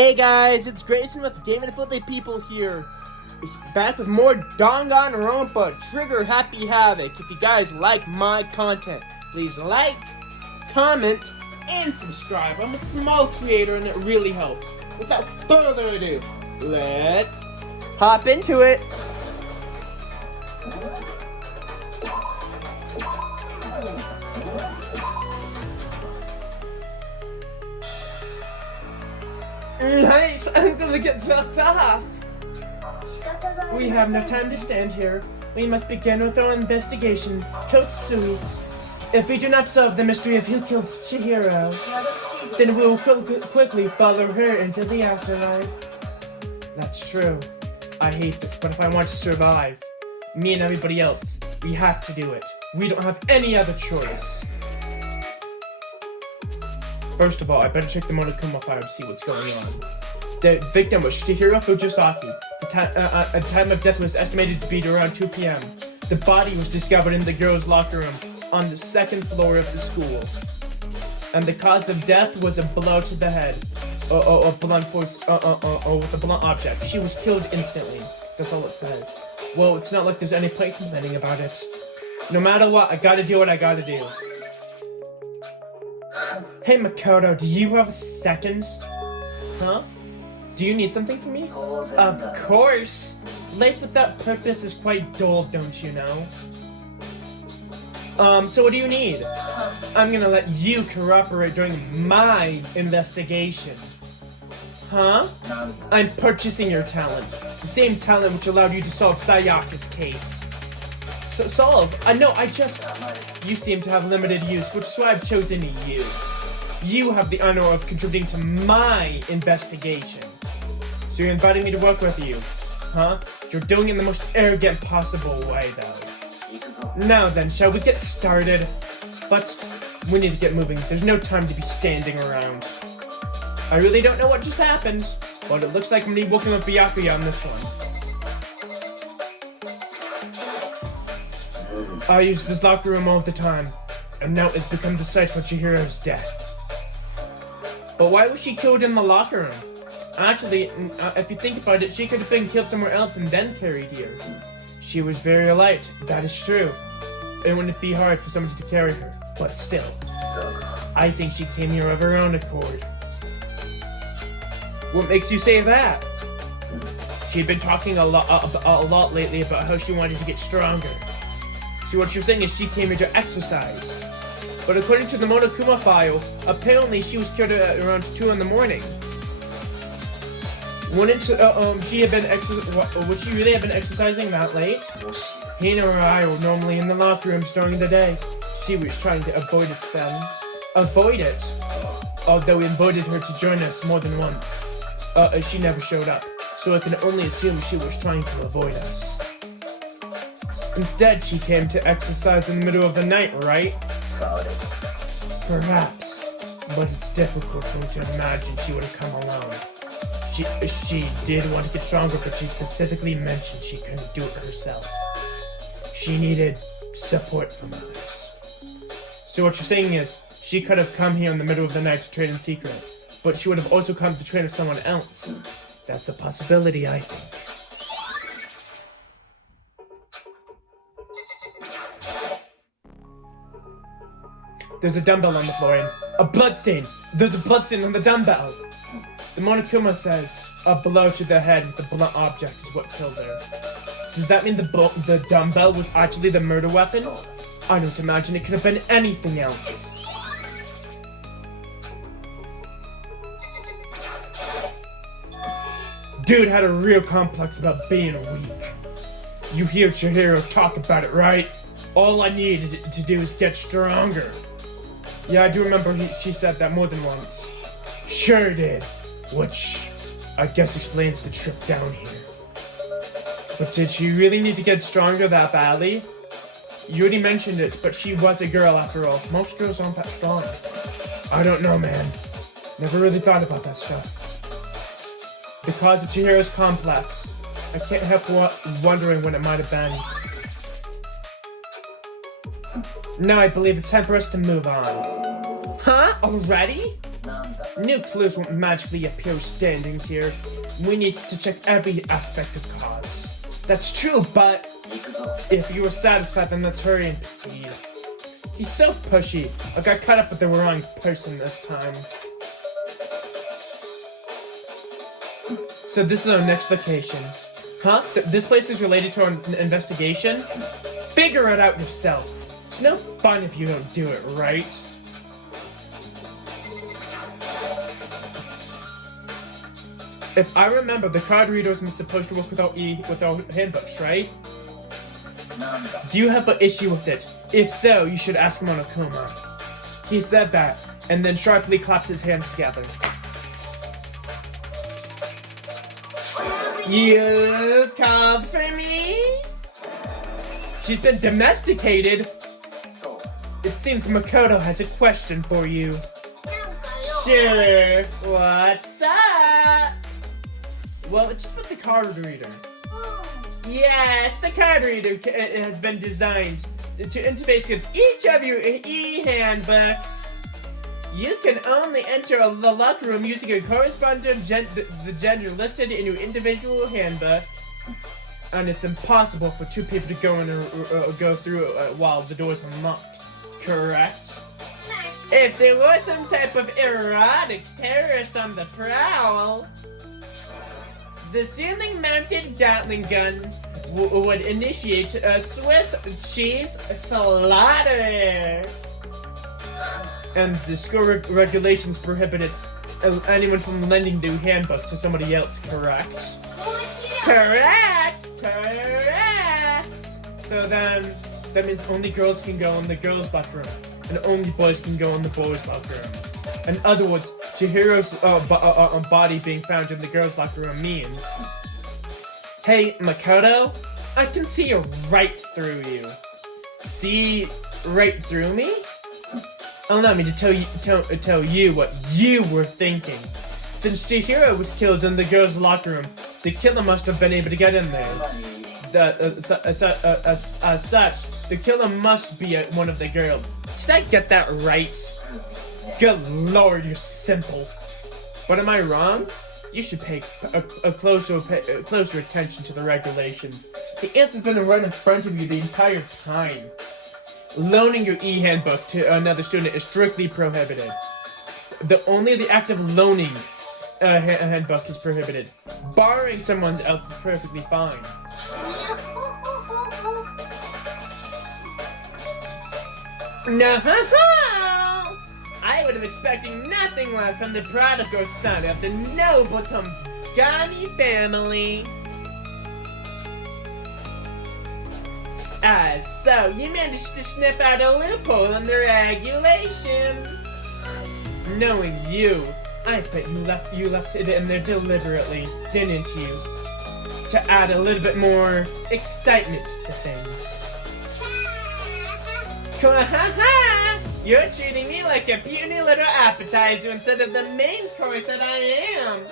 Hey guys, it's Grayson with Game and Filthy People here. Back with more Danganronpa Trigger Happy Havoc. If you guys like my content, please like, comment, and subscribe. I'm a small creator and it really helps. Without further ado, let's hop into it. Nice! I'm gonna get dropped off! We have no time to stand here. We must begin with our investigation. Totsui. If we do not solve the mystery of who killed Chihiro, then we will quickly follow her into the afterlife. That's true. I hate this, but if I want to survive, me and everybody else, we have to do it. We don't have any other choice. First of all, I better check the Monokuma file to see what's going on. The victim was Chihiro Fujisaki. The time of death was estimated to be around 2 p.m. The body was discovered in the girls' locker room on the second floor of the school. And the cause of death was a blow to the head. A blunt force, with a blunt object. She was killed instantly. That's all it says. Well, it's not like there's any point complaining about it. No matter what, I gotta do what I gotta do. Hey Makoto, do you have a second? Huh? Do you need something from me? Of course! Life without purpose is quite dull, don't you know? So what do you need? I'm gonna let you cooperate during my investigation. Huh? I'm purchasing your talent. The same talent which allowed you to solve Sayaka's case. Solve? No, you seem to have limited use, which is why I've chosen you. You have the honor of contributing to my investigation. So you're inviting me to work with you, huh? You're doing it in the most arrogant possible way, though. Now then, shall we get started? But we need to get moving. There's no time to be standing around. I really don't know what just happened, but it looks like I'm gonna be working with Byakuya on this one. I use this locker room all the time, and now it's become the site for Chihiro's death. But why was she killed in the locker room? Actually, if you think about it, she could have been killed somewhere else and then carried here. She was very light, that is true. It wouldn't be hard for somebody to carry her, but still. I think she came here of her own accord. What makes you say that? She'd been talking a lot lately about how she wanted to get stronger. See, what you're saying is she came here to exercise. But according to the Monokuma file, apparently she was killed at around 2 in the morning. Wouldn't she have been would she really have been exercising that late? Hina or I were normally in the locker rooms during the day. She was trying to avoid it then. Avoid it? Although we invited her to join us more than once. She never showed up, so I can only assume she was trying to avoid us. Instead, she came to exercise in the middle of the night, right? Perhaps, but it's difficult for me to imagine she would have come alone. She did want to get stronger, but she specifically mentioned she couldn't do it herself. She needed support from others. So what you're saying is, she could have come here in the middle of the night to train in secret, but she would have also come to train with someone else. That's a possibility, I think. There's a dumbbell on the floor and a bloodstain! There's a bloodstain on the dumbbell! The Monokuma says a blow to the head with a blunt object is what killed her. Does that mean the dumbbell was actually the murder weapon? I don't imagine it could have been anything else. Dude had a real complex about being weak. You hear Chihiro talk about it, right? All I needed to do is get stronger. Yeah, I do remember she said that more than once. Sure did. Which, I guess explains the trip down here. But did she really need to get stronger that badly? You already mentioned it, but she was a girl after all. Most girls aren't that strong. I don't know, man. Never really thought about that stuff. The cause of Chihiro's complex. I can't help wondering what it might have been. Now I believe it's time for us to move on. Huh? Already? New clues won't magically appear standing here. We need to check every aspect of cause. That's true, but if you are satisfied, then let's hurry and proceed. He's so pushy. I got caught up with the wrong person this time. So this is our next location. Huh? This place is related to our investigation? Figure it out yourself. It's no fun if you don't do it, right? If I remember, the card reader isn't supposed to work without handbooks, right? Do you have an issue with it? If so, you should ask Monokuma. He said that, and then sharply clapped his hands together. You called for me? She's been domesticated. It seems Makoto has a question for you. Sure. What's up? Well, it's just with the card reader. Yes, the card reader has been designed to interface with each of your e-handbooks. You can only enter the locker room using a corresponding the gender listed in your individual handbook, and it's impossible for two people to go in or go through while the door is unlocked. Correct? If there was some type of erotic terrorist on the prowl, the ceiling-mounted Gatling gun would initiate a Swiss cheese slaughter. And the school regulations prohibit anyone from lending their handbook to somebody else, correct? Correct! So then, that means only girls can go in the girls' locker room, and only boys can go in the boys' locker room. In other words, Chihiro's body being found in the girls' locker room means, hey, Makoto, I can see right through you. See right through me? Allow me to tell you what you were thinking. Since Chihiro was killed in the girls' locker room, the killer must have been able to get in there. As such, the killer must be one of the girls. Did I get that right? Good lord, you're simple. But am I wrong? You should pay a closer attention to the regulations. The answer's been right in front of you the entire time. Loaning your e-handbook to another student is strictly prohibited. Only the act of loaning a handbook is prohibited. Borrowing someone else is perfectly fine. No, I would have expected nothing less from the prodigal son of the noble Tomgani family. So you managed to sniff out a loophole in the regulations. Knowing you, I bet you left it in there deliberately, didn't you? To add a little bit more excitement to things. You're treating me like a puny little appetizer instead of the main course that I am.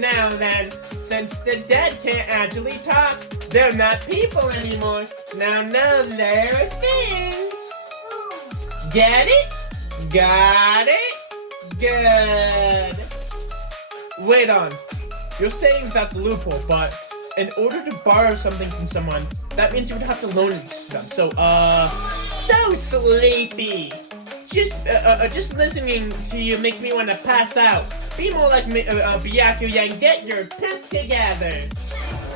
Now then, since the dead can't actually talk, they're not people anymore. Now they're things. Get it? Got it? Good. Wait on. You're saying that's a loophole, but in order to borrow something from someone, that means you would have to loan it to them. So sleepy. Just listening to you makes me want to pass out. Be more like Byakuya and get your pip together.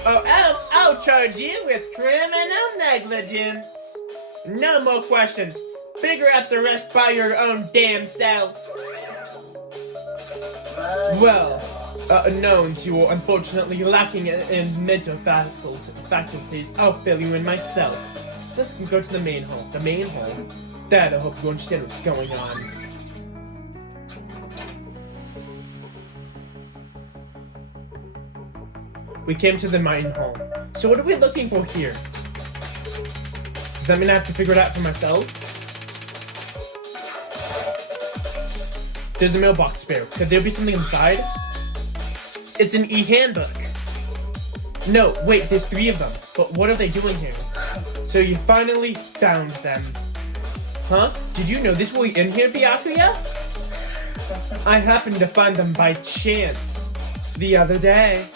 Or else I'll charge you with criminal negligence. No more questions. Figure out the rest by your own damn self. Well, knowing you are unfortunately lacking in mental faculties, I'll fill you in myself. Let's go to the main hall. The main hall? Dad, I hope you understand what's going on. We came to the main hall. So what are we looking for here? Does that mean I have to figure it out for myself? There's a mailbox spare. Could there be something inside? It's an e-handbook. No, wait, there's 3 of them. But what are they doing here? So you finally found them. Huh? Did you know this will be in here, Byakuya? I happened to find them by chance the other day.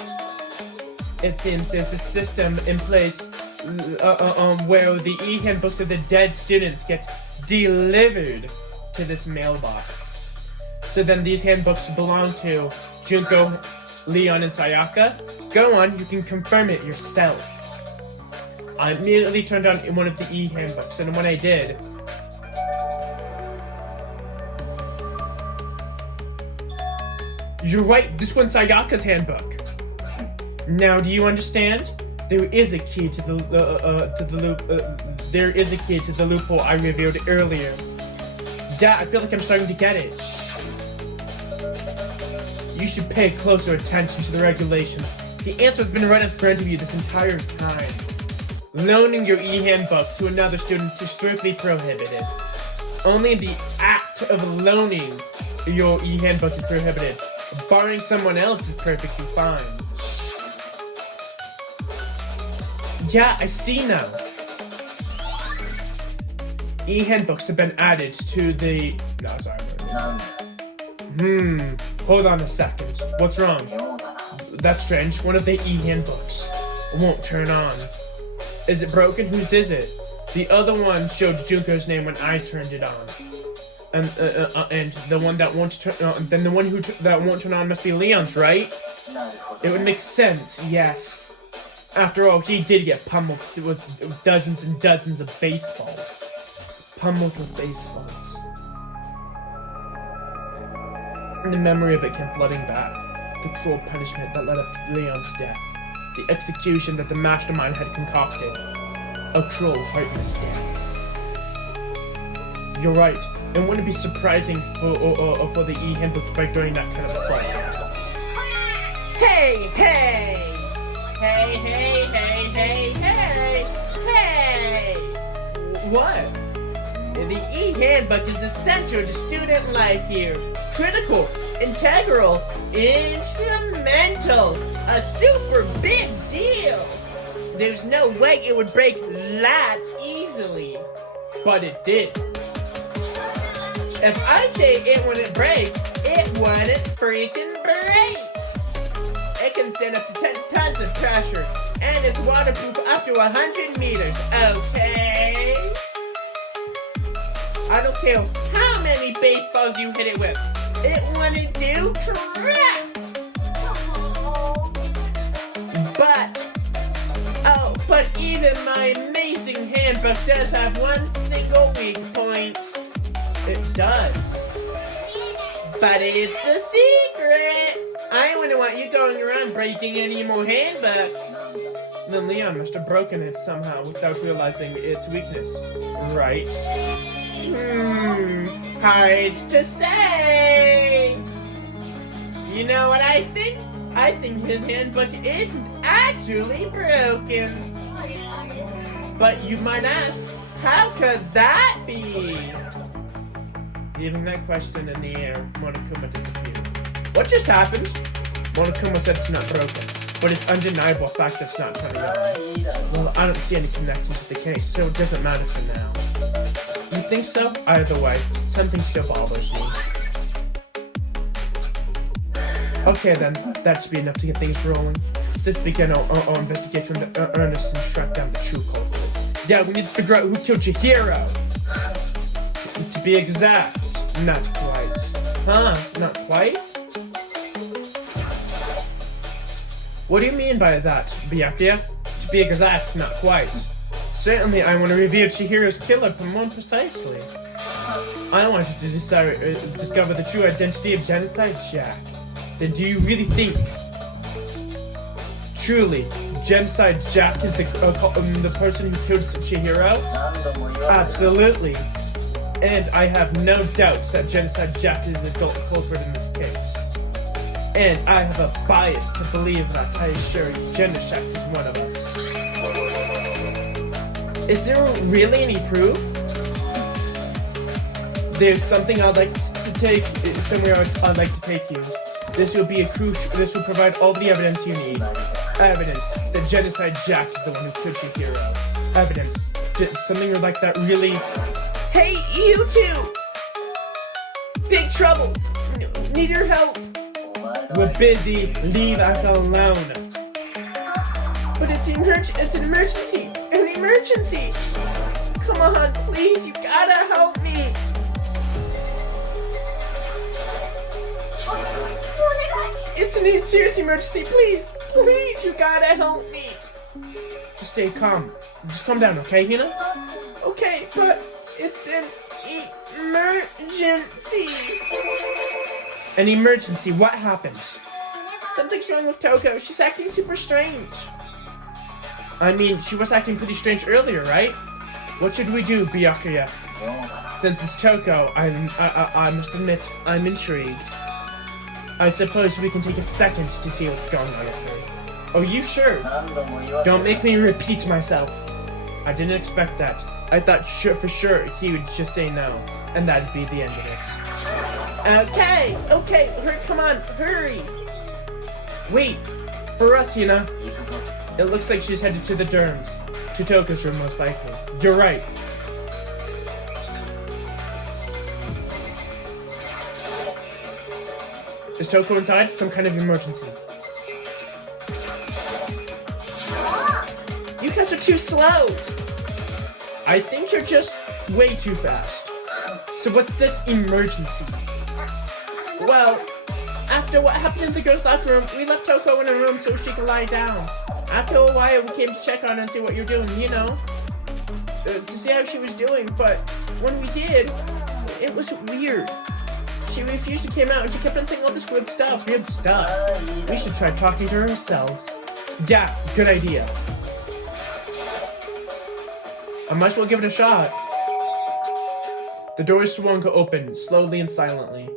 It seems there's a system in place where the e-handbooks of the dead students get delivered to this mailbox. So then these handbooks belong to Junko, Leon, and Sayaka. Go on, you can confirm it yourself. I immediately turned on one of the e-handbooks, and when I did, you're right, this one's Sayaka's handbook. Now, do you understand? There is a key to the loophole I revealed earlier. Yeah, I feel like I'm starting to get it. You should pay closer attention to the regulations. The answer has been right in front of you this entire time. Loaning your e-handbook to another student is strictly prohibited. Only the act of loaning your e-handbook is prohibited. Borrowing someone else is perfectly fine. Yeah, I see now. E-handbooks have been added to the... No, sorry. Hold on a second. What's wrong? That's strange. One of the e-handbooks won't turn on. Is it broken? Whose is it? The other one showed Junko's name when I turned it on. And the one that won't turn on... Then the one that won't turn on must be Leon's, right? It would make sense, yes. After all, he did get pummeled with dozens and dozens of baseballs. Pummeled with baseballs. And the memory of it came flooding back. The cruel punishment that led up to Leon's death. The execution that the mastermind had concocted. A cruel, heartless death. You're right. It wouldn't be surprising for the e-handbook to break during that kind of assault. Hey! Hey! Hey, hey, hey, hey, hey, hey! What? The e-handbook is essential to student life here. Critical, integral, instrumental. A super big deal. There's no way it would break that easily. But it did. If I say it wouldn't break, it wouldn't freaking break. It can stand up to 10 tons of pressure, and it's waterproof up to 100 meters, okay? I don't care how many baseballs you hit it with, it wouldn't do crap! But even my amazing handbook does have one single weak point. It does. But it's a secret! I wouldn't want you going around breaking any more handbooks. Then Leon must have broken it somehow without realizing its weakness. Right? Hard to say. You know what I think? I think his handbook isn't actually broken. But you might ask, how could that be? Leaving that question in the air, Monokuma disappeared. What just happened? Monokuma said it's not broken, but it's undeniable fact that it's not turning on. Well, I don't see any connections with the case, so it doesn't matter for now. You think so? Either way, something still bothers me. Okay then, that should be enough to get things rolling. Let's begin our investigation into earnest and track down the true culprit. Yeah, we need to figure out who killed Chihiro. To be exact, not quite. Huh? Not quite? What do you mean by that, Byakuya? To be exact, not quite. Certainly, I want to reveal Chihiro's killer more precisely. I wanted to discover the true identity of Genocide Jack. Then do you really think, truly, Genocide Jack is the person who killed Chihiro? Absolutely. And I have no doubts that Genocide Jack is the culprit in this case. And I have a bias to believe that. I assure you, Genocide is one of us. Is there really any proof? There's something I'd like to take, somewhere I'd like to take you. This will provide all the evidence you need. Evidence that Genocide Jack is the one who killed Chihiro. Evidence. Something like that really... Hey, you two! Big trouble! need your help. We're busy. Leave us alone. But it's an emergency. An emergency. Come on, please. You gotta help me. It's a serious emergency. Please. Please, you gotta help me. Just stay calm. Just calm down, okay, Hina? Okay, but it's an emergency. An emergency? What happened? Something's wrong with Toko. She's acting super strange. I mean, she was acting pretty strange earlier, right? What should we do, Byakuya? Since it's Toko, I must admit, I'm intrigued. I suppose we can take a second to see what's going on with her. Oh, you sure? Don't make me repeat myself. I didn't expect that. I thought for sure he would just say no, and that'd be the end of it. Okay, come on, hurry. Wait, for us, Hina. It looks like she's headed to the derms. To Toko's room, most likely. You're right. Is Toko inside? Some kind of emergency. You guys are too slow. I think you're just way too fast. So what's this emergency? Well, after what happened in the girls' locker room, we left Toko in her room so she could lie down. After a while, we came to check on her and see what you're doing, you know, to see how she was doing. But when we did, it was weird. She refused to come out and she kept on saying all this weird stuff. We should try talking to her ourselves. Yeah, good idea. I might as well give it a shot. The door swung open, slowly and silently.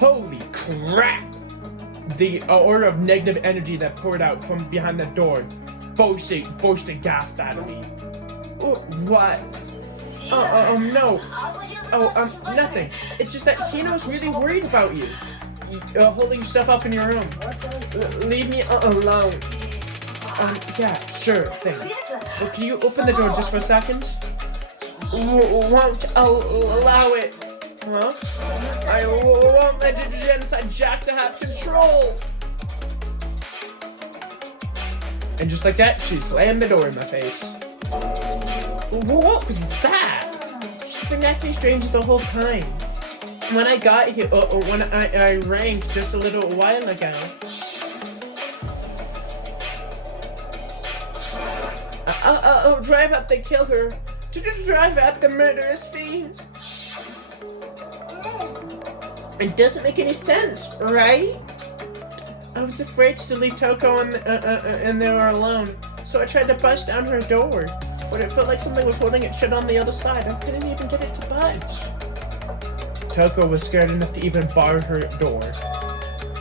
Holy crap! The aura of negative energy that poured out from behind the door forced a gasp out of me. What? No. Nothing. It's just that Hino's really worried about you. Holding yourself up in your room. Leave me alone. Yeah, sure thing. Well, can you open the door just for a second? Won't allow it. Huh? I won't let the genocide Jack to have control. And just like that, she slammed the door in my face. What was that? She's been acting strange the whole time. When I got here, when I rang just a little while ago. I'll drive up to kill her. To drive out the murderous fiend. It doesn't make any sense, right? I was afraid to leave Toko in there alone, so I tried to bust down her door. But it felt like something was holding it shut on the other side. I couldn't even get it to budge. Toko was scared enough to even bar her door.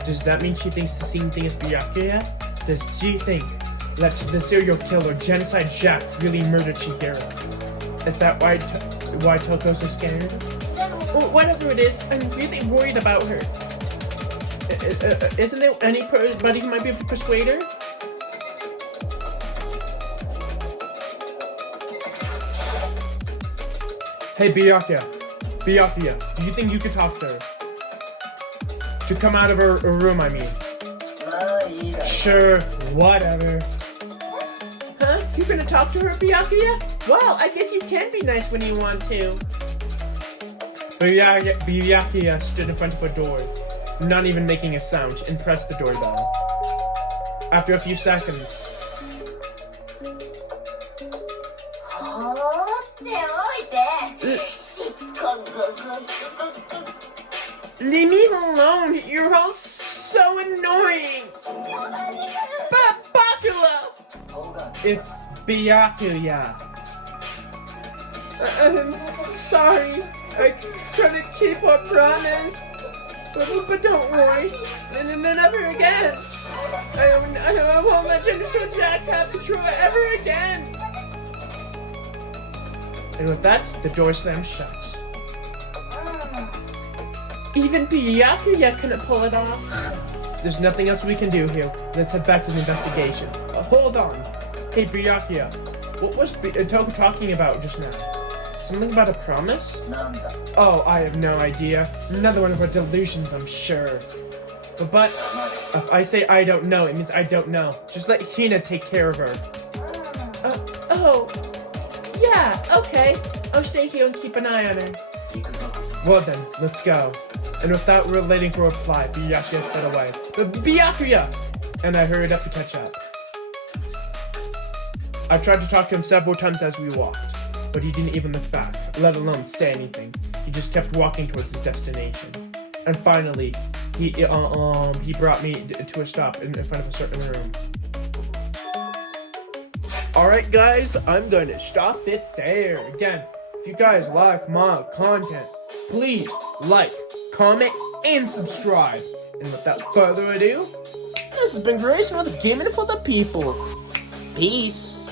Does that mean she thinks the same thing as Byakuya? Does she think that the serial killer, Genocide Jack, really murdered Chihiro? Is that why Toko's so scared? Well, whatever it is, I'm really worried about her. Isn't there anybody who might be able to persuade her? Hey, Byakuya, do you think you could talk to her? To come out of her room, I mean. Sure, whatever. Huh? You're gonna talk to her, Byakuya? Wow, I guess you can be nice when you want to. Byakuya stood in front of a door, not even making a sound, and pressed the doorbell. After a few seconds, leave me alone! You're all so annoying! Bakula! It's Byakuya. I'm sorry. I couldn't keep our promise. But don't worry. Never again. I won't let Genocide Jack have control ever again. And with that, the door slammed shut. Even Byakuya couldn't pull it off. There's nothing else we can do here. Let's head back to the investigation. Hold on. Hey, Byakuya. What was Toko talking about just now? Something about a promise? なんだ Oh, I have no idea. Another one of our delusions, I'm sure. But if I say I don't know, it means I don't know. Just let Hina take care of her. Oh, yeah, okay. I'll stay here and keep an eye on her. 行くぞ Well then, let's go. And without waiting for a reply, Byakuya sped away. Byakuya! And I hurried up to catch up. I tried to talk to him several times as we walked, but he didn't even look back, let alone say anything. He just kept walking towards his destination. And finally, he brought me to a stop in front of a certain room. Alright guys, I'm going to stop it there. Again, if you guys like my content, please like, comment, and subscribe. And without further ado, This has been Grayson with Gaming for the People. Peace.